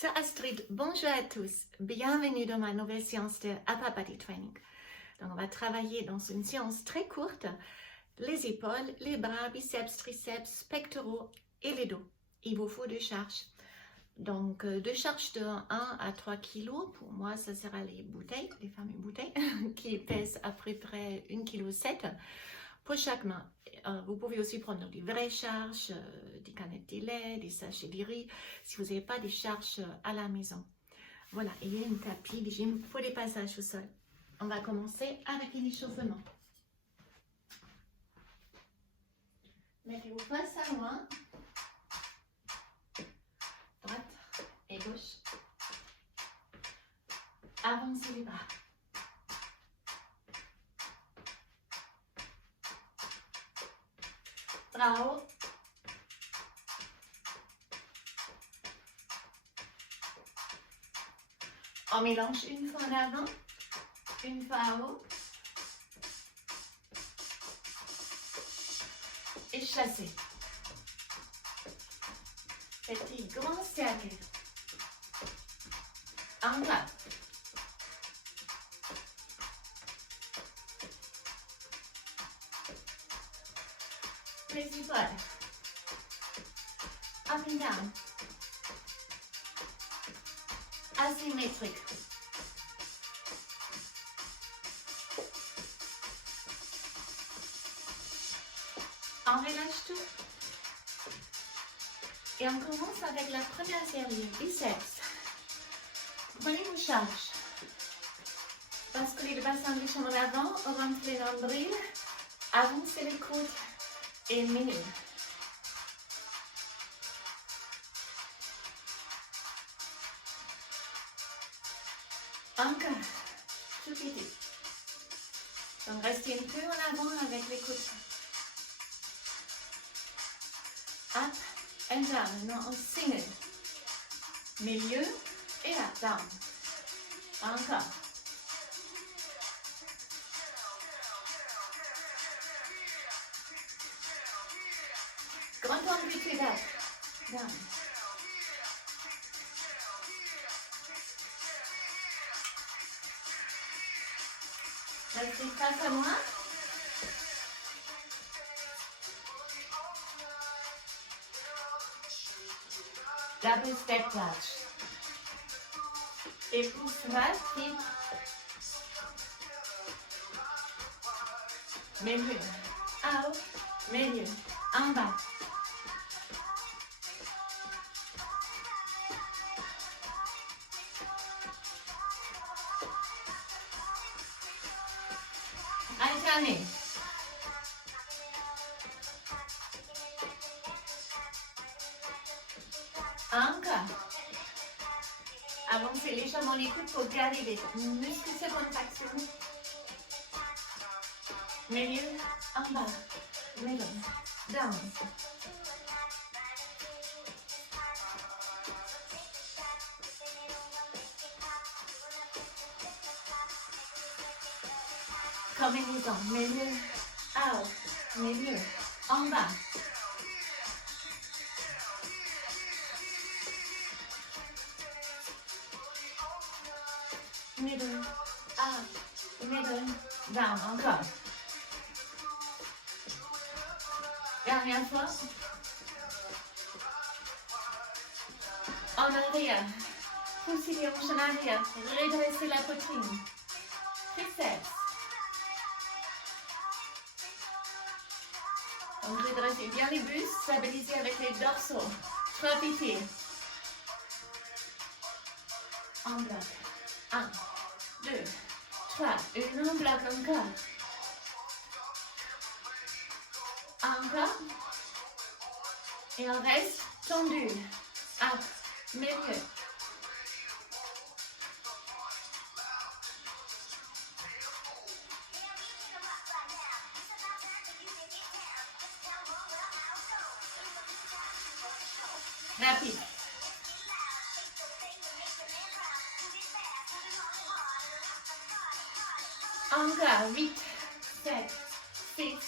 C'est Astrid, bonjour à tous, bienvenue dans ma nouvelle séance de Upper Body Training. Donc on va travailler dans une séance très courte, les épaules, les bras, biceps, triceps, pectoraux et les dos. Il vous faut deux charges. Donc deux charges de 1 à 3 kg, pour moi ça sera les bouteilles, les fameuses bouteilles qui pèsent à peu près 1,7 kg pour chaque main. Vous pouvez aussi prendre des vraies charges, des canettes de lait, des sachets de riz, si vous n'avez pas des charges à la maison. Voilà, et il y a une tapis de gym pour les passages au sol. On va commencer avec l'échauffement. Mettez-vous face à moi, droite et gauche. Avancez les bras. Bras haut. On mélange une fois en avant, une fois en haut. Et chassez. Petit grand cercle. En bas. Les épaules. Up and down. Asymétrique. On relâche tout. Et on commence avec la première série, biceps. Prenez vos charges. Basculez le bassin de l'épaule en avant, rentrez le nombril, avancez les coudes et milieu. Encore, tout petit. Donc restez un peu en avant avec les coudes. Up and down, non en single. Milieu et up, down. Encore. Grande amplitude up, down. Restez face à moi. Double step touch. Et pousse rapide. Milieu. En haut. Milieu. En bas. Alternez. Encore. Avancez légèrement les coudes pour garder les muscles de contraction. Milieu, en bas, middle, down. Combinaison, milieu, out, milieu, en bas. Middle, up, middle, down, encore. Dernière fois. En arrière. Poussez les hanches en arrière. Redressez la poitrine. Triceps. Donc redressez bien les bustes. Stabilisez avec les dorsaux. 3 pieds. En bloc. 1, 2, 3. Une en bloc encore. Encore. Et on reste tendu. Up. Milieu. Rapide. Encore. 8, 7, 6,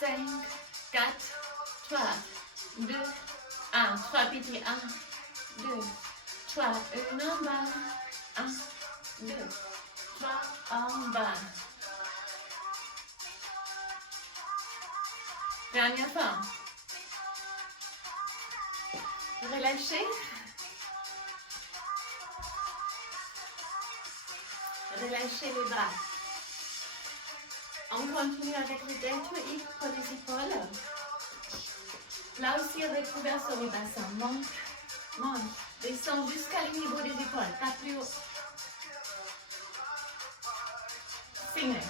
5, 4, 3, 2, 1. 3 pieds. 1, 2, 3, une en bas. 1, 2, 3, en bas. Dernière fois. Relâchez. Relâchez les bras. On continue avec le deltoïde pour les épaules. Là aussi, retrouver sur le bassin. Monte, monte. Descend jusqu'à le niveau des épaules, pas plus haut. Finger.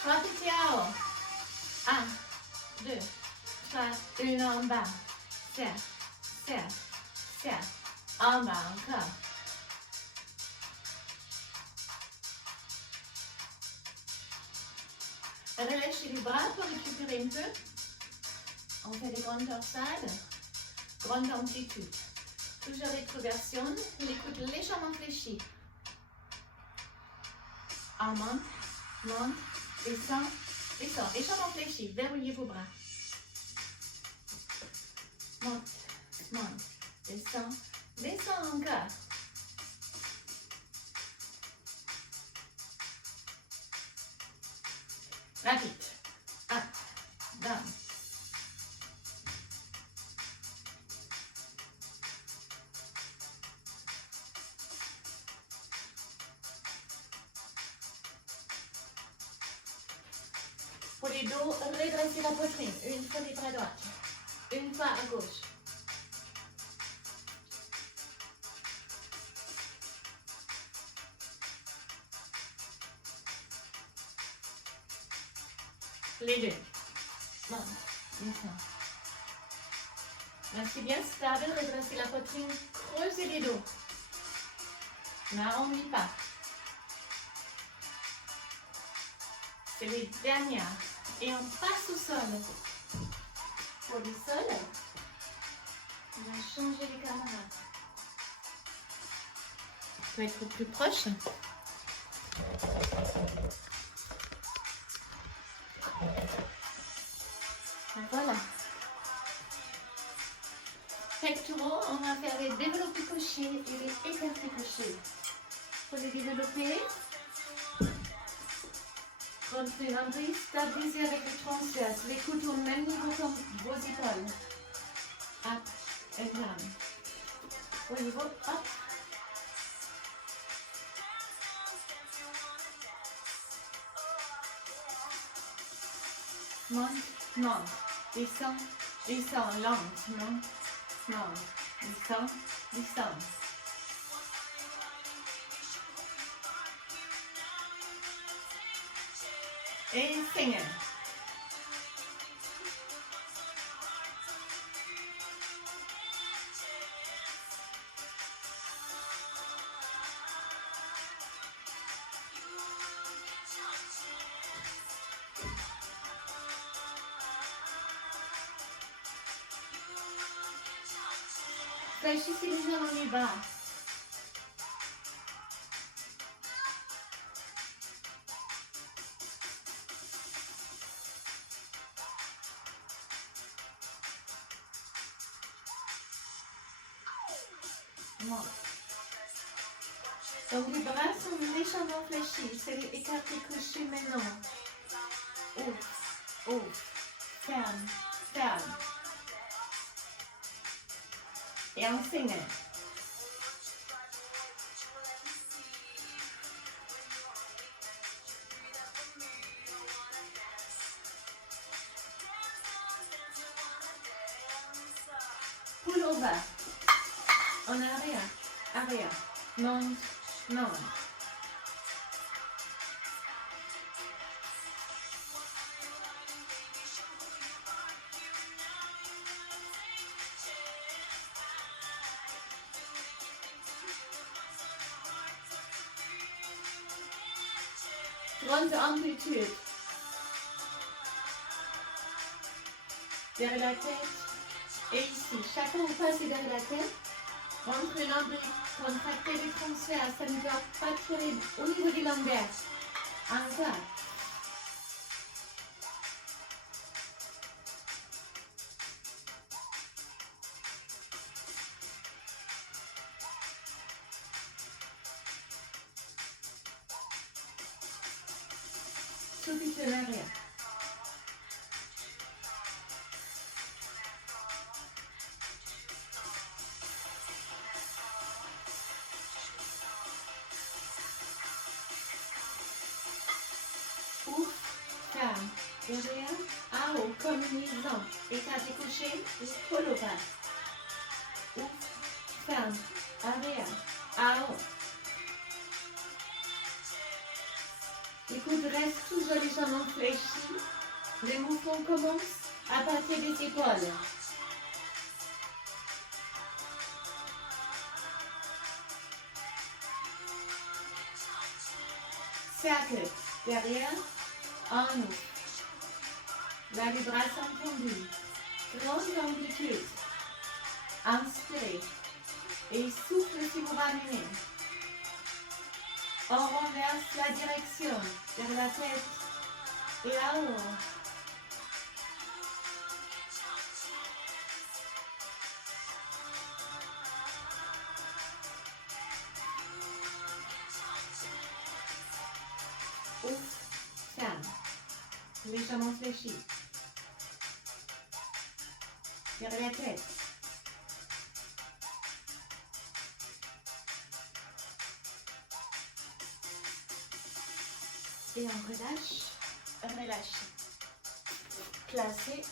Trois petits à haut. 1, 2, 3, une en bas. Serre, serre, serre. En bas encore. Relâchez les bras pour récupérer un peu. On fait des grandes torsades, grande amplitude. Toujours rétroversion, les coudes légèrement fléchis. En monte, monte, descend, descend. Légèrement fléchi, verrouillez vos bras. Monte, monte, descend, descend encore. Rapide. Up, down. Pour les dos, redressez la poitrine. Une fois les bras droits. Une fois à gauche. Les deux. Monte, descend. Restez bien stable, redressez la poitrine, creusez les dos. N'arrondis pas. C'est les dernières. Et on passe au sol. Pour le sol, on va changer les camarades. On va être plus proche. Voilà. Pectoraux, on va faire les développés couchés et les écartés couchés. Pour les développer, rentrez l'entrée, stabilisez avec le transverse. Les coudes au même niveau que vos épaules. Up and down. Au niveau, up. Monte, monte. Descend, descend, lentement. Monte, descend, descend. Et finger. Fléchissez légèrement les bras. Donc les bras sont légèrement fléchis. C'est l'écarté couché maintenant. Ouvre, ouvre, ferme, ferme. Et on finger. Pull over. En arrière, arrière. Monte, monte. Grande amplitude. Derrière la tête. Et ici. Chacun vous passe derrière la tête. Entre l'ombilic, contractez les transferts, ça ne doit pas tirer au niveau du lombaire. Encore. Souffle sur l'arrière. Ouf, calme. Derrière, à haut, comme une mise en. État découché, épaule au bas. Ouf, ferme. Arrière, à haut. Les coudes restent toujours légèrement fléchis. Les mouvements commencent à partir des épaules. Cercle, derrière, en haut. Là, les bras sont tendus. Grande amplitude. Inspirez. Et souffle si vous ramenez. On renverse la direction vers la tête et à haut. Ouf, calme. Légèrement fléchi. Vers la tête. Et on relâche, relâche. Placez.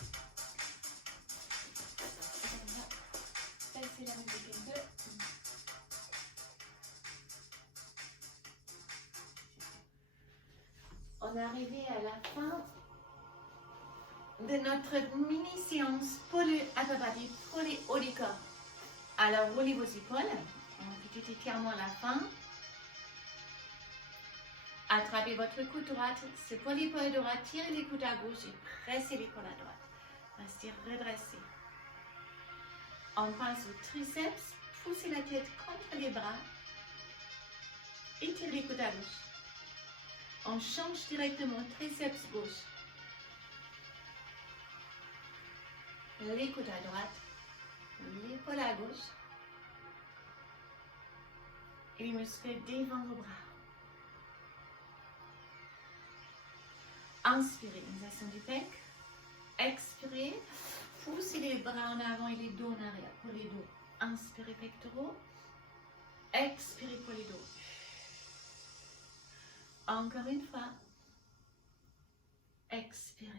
Placez la musique un peu. On est arrivé à la fin de notre mini-séance Upper Body pour les hauts du corps. Alors, roulez vos épaules. On petit étirement à la fin. Attrapez votre coude droite, c'est pour l'épaule droite, tirez les coudes à gauche et pressez l'épaule à droite. Restez redressé. On passe au triceps, poussez la tête contre les bras et tirez les coudes à gauche. On change directement triceps gauche. Les coudes à droite, l'épaule à gauche et les muscles devant vos bras. Inspirez, inhalation du pec. Expirez, poussez les bras en avant et les dos en arrière pour les dos. Inspirez pectoraux. Expirez pour les dos. Encore une fois. Expirez.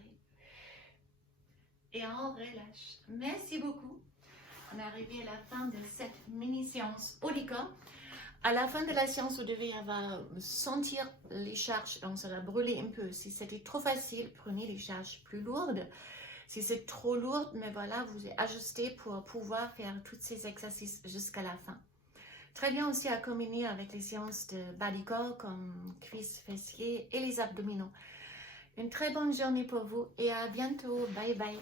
Et on relâche. Merci beaucoup. On est arrivé à la fin de cette mini-séance haut du corps. À la fin de la séance, vous devez sentir les charges, donc ça va brûler un peu. Si c'était trop facile, prenez les charges plus lourdes. Si c'est trop lourd, mais voilà, vous ajustez pour pouvoir faire tous ces exercices jusqu'à la fin. Très bien aussi à combiner avec les séances de bas du corps comme cuisses, fessiers et les abdominaux. Une très bonne journée pour vous et à bientôt. Bye bye.